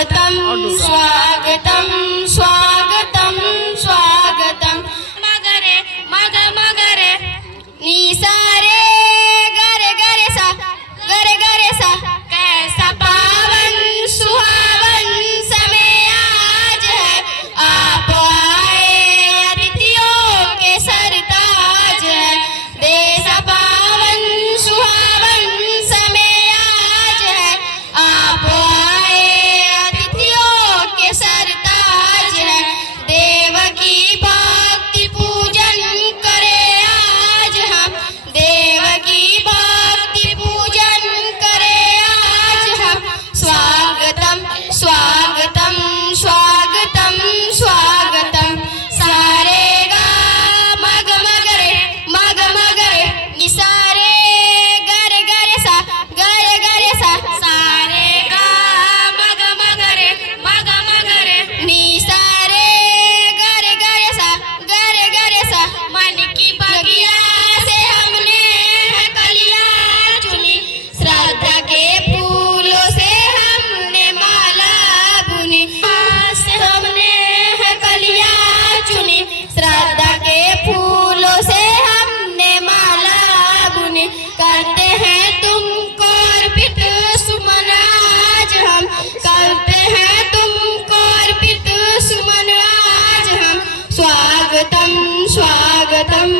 स्वागतम स्वागतम स्वागतम स्वागतम मगरे मग मगरे निसा रे गरे गरे सा कैसा पावन सुहावन समय आज है आप आए अतिथियों के सरताज है देश पावन सुहावन समय आज है आप आए अतिथियों के सरताज है देव की भक्ति पूजन करे आज हम देव की भक्ति पूजन करे आज हम स्वागतम स्वागतम स्वागतम स्वागतम सारे गा मग मगरे निसारे गरे गरे सा सारे गा मग मगरे निसारे गरे सा मन की बगिया से हमने है कलियां चुनी श्रद्धा के फूलों से हमने माला बुनी से हमने है कलियां चुनी श्रद्धा के फूलों से हमने माला बुनी करते हैं तुमको अर्पित सुमन आज हम करते हैं तुमको अर्पित सुमन आज हम स्वागतम स्वागतम